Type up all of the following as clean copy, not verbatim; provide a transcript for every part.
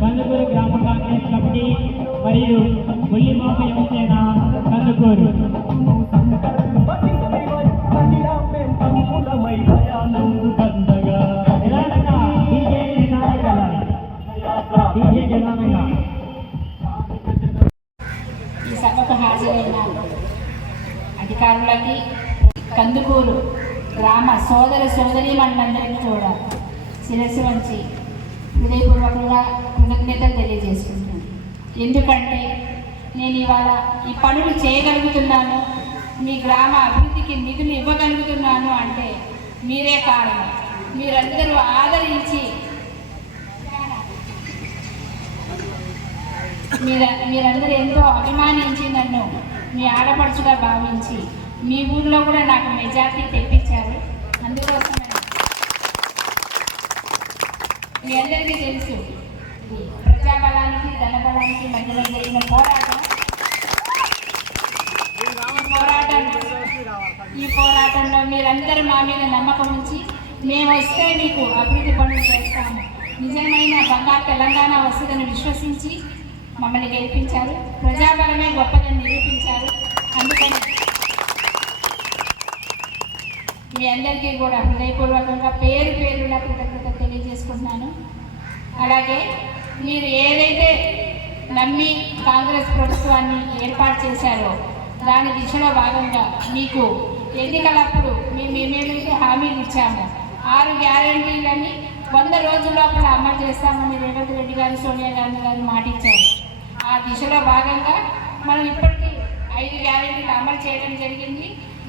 కందుకూరు గ్రామ కాంగ్రెస్ కమిటీ మరియు ముల్లిమోక యువసేన కందుకూరు. ఈ సభకు హాజరైన అధికారులకి, కందుకూరు గ్రామ సోదర సోదరీమణులందరికీ కూడా శిరస్సు వంచి హృదయపూర్వకంగా కృతజ్ఞతలు తెలియజేసుకుంటున్నాను. ఎందుకంటే నేను ఇవాళ ఈ పనులు చేయగలుగుతున్నాను, మీ గ్రామ అభివృద్ధికి నిధులు ఇవ్వగలుగుతున్నాను అంటే మీరే కారణం. మీరందరూ ఆదరించి మీరందరూ ఎంతో అభిమానించి నన్ను మీ ఆడపడుచుగా భావించి మీ ఊళ్ళో కూడా నాకు మెజార్టీ తెప్పించారు. అందుకోసమే మీ అందరికీ తెలుసు ప్రజాబలానికి ధనబలానికి మధ్యలో జరిగిన ఈ పోరాటంలో మీరందరూ మా మీద నమ్మకం ఉంచి మేము వస్తే మీకు అభివృద్ధి పనులు చేస్తాము, నిజమైన బంగారు తెలంగాణ వస్తుందని విశ్వసించి మమ్మల్ని గెలిపించారు. ప్రజాబలమే గొప్పదని నిరూపించారు. అందుకని మీ అందరికీ కూడా హృదయపూర్వకంగా పేరు పేరున కృతజ్ఞత తెలియజేసుకుంటున్నాను. అలాగే మీరు ఏదైతే నమ్మి కాంగ్రెస్ ప్రభుత్వాన్ని ఏర్పాటు చేశారో దాని దిశలో భాగంగా మీకు ఎన్నికలప్పుడు మేమేమైతే హామీలు ఇచ్చామో 6 గ్యారెంటీలని 100 రోజుల లోపల అమలు చేస్తామని రేవంత్ రెడ్డి గారు, సోనియా గాంధీ గారు మాట ఇచ్చారు. ఆ దిశలో భాగంగా మనం ఇప్పటికీ 5 గ్యారెంటీలు అమలు చేయడం జరిగింది.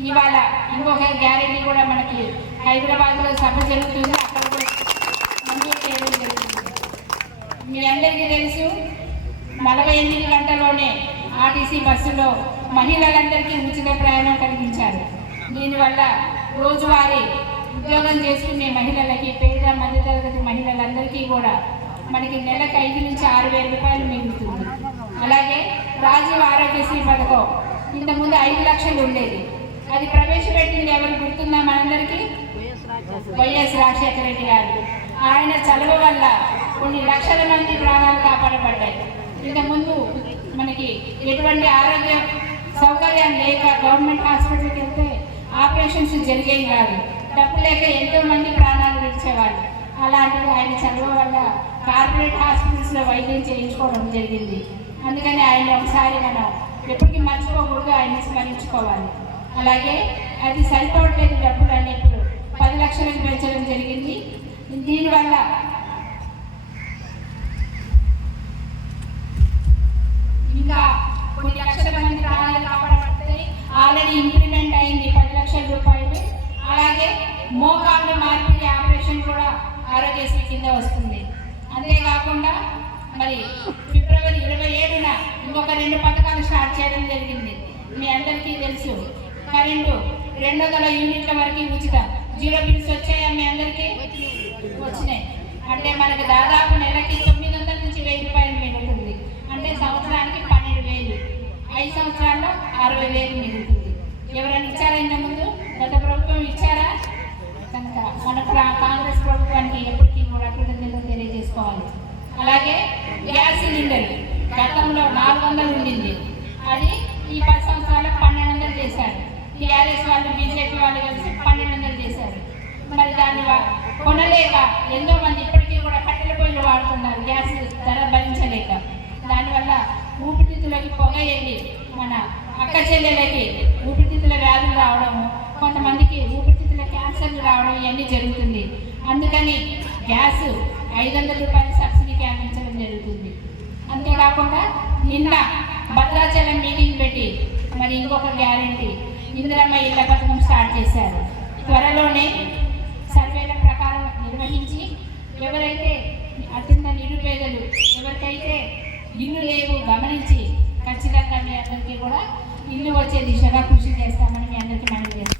ఇవాళ ఇంకొక గ్యారెంటీ కూడా మనకి హైదరాబాద్లో సభ జరుగుతుంది, అక్కడ కూడా మంజూరు చేయడం జరుగుతుంది. మీ అందరికీ తెలుసు 48 గంటల్లోనే ఆర్టీసీ బస్సులో మహిళలందరికీ ఉచిత ప్రయాణం కలిగించారు. దీనివల్ల రోజువారీ ఉద్యోగం చేసుకునే మహిళలకి, పేద మధ్యతరగతి మహిళలందరికీ కూడా మనకి నెలకు 5 నుంచి 6,000 రూపాయలు మిగులుతుంది. అలాగే రాజీవ్ ఆరోగ్యశ్రీ పథకం ఇంతకుముందు 5 లక్షలు ఉండేది, అది ప్రవేశపెట్టింది ఎవరు గుర్తుందా మనందరికీ? వైఎస్ రాజశేఖర రెడ్డి గారు. ఆయన చలువ వల్ల కొన్ని లక్షల మంది ప్రాణాలు కాపాడబడ్డాయి. ఇంతకుముందు మనకి ఎటువంటి ఆరోగ్య సౌకర్యం లేక గవర్నమెంట్ హాస్పిటల్కి వెళ్తే ఆపరేషన్స్ జరిగేవి కాదు, డబ్బు లేక ఎంతో మంది ప్రాణాలు విడిచేవాళ్ళు. అలాంటివి ఆయన చదువు వల్ల కార్పొరేట్ హాస్పిటల్స్లో వైద్యం చేయించుకోవడం జరిగింది. అందుకని ఆయన ఒకసారి మనం ఎప్పటికీ మర్చిపోకూడదు, ఆయన్ని స్మరించుకోవాలి. అలాగే అది సరిపోవట్లేదు డబ్బులు అనేప్పుడు 10 లక్షలకు పెంచడం జరిగింది. దీనివల్ల ఇంకా కొన్ని లక్షల మంది ప్రాణాలు కాపాడబడతాయి. ఆల్రెడీ ఇంప్లిమెంట్ అయింది 10 లక్షల రూపాయలు. అలాగే మోకాళ్ళ మార్పిడి ఆపరేషన్ కూడా ఆరోగ్యశ్రీ కింద వస్తుంది. అంతేకాకుండా మరి ఫిబ్రవరి 27న ఇంకొక 2 పథకాలు స్టార్ట్ చేయడం జరిగింది. మీ అందరికీ తెలుసు, కరెంటు 200 యూనిట్ల వరకు ఉచితం. 0 బిల్స్ వచ్చాయా? మీ అందరికీ వచ్చినాయి. అంటే మనకు దాదాపు నెలకి 900 నుంచి 1000 రూపాయలు మిగులుతుంది. అంటే సంవత్సరానికి 12,000, 5 సంవత్సరాల్లో 60,000 మిగులుతుంది. ఎవరైనా ఇచ్చారా? ఇంతకుముందు గత ప్రభుత్వం ఇచ్చారా? కనుక మన కాంగ్రెస్ ప్రభుత్వానికి ఎప్పటికీ కూడా కృతజ్ఞతలు తెలియజేసుకోవాలి. అలాగే గ్యాస్ సిలిండర్ గతంలో 400 ఉండింది, అది ఈ 10 సంవత్సరాలకు 1,200 చేశారు. టీఆర్ఎస్ వాళ్ళు, బీజేపీ వాళ్ళు కలిసి 1,200 చేశారు. మరి దాన్ని కొనలేక ఎంతో మంది ఇప్పటికీ కూడా కట్టెల పొయ్యిలు వాడుతున్నారు, గ్యాస్ ధర భరించలేక. దానివల్ల ఊపిరితిత్తులకి పొగ వెళ్ళి మన అక్క చెల్లెలకి ఊపిరితిత్తుల వ్యాధులు రావడము, కొంతమందికి ఊపిరితిత్తుల క్యాన్సర్లు రావడం ఇవన్నీ జరుగుతుంది. అందుకని గ్యాస్ 500 రూపాయల సబ్సిడీకి అందించడం జరుగుతుంది. అంతేకాకుండా నిన్న భద్రాచలం మీటింగ్ పెట్టి మరి ఇంకొక గ్యారెంటీ ఇందిరమ్మ ఇళ్ల పథకం స్టార్ట్ చేశారు. త్వరలోనే సర్వేల ప్రకారం నిర్వహించి ఎవరైతే అత్యంత నిరుపేదలు, ఎవరికైతే ఇల్లు లేవు గమనించి ఖచ్చితంగా మీ అందరికీ కూడా ఇల్లు వచ్చే దిశగా కృషి చేస్తామని మీ అందరికీ మనవి చేస్తాం.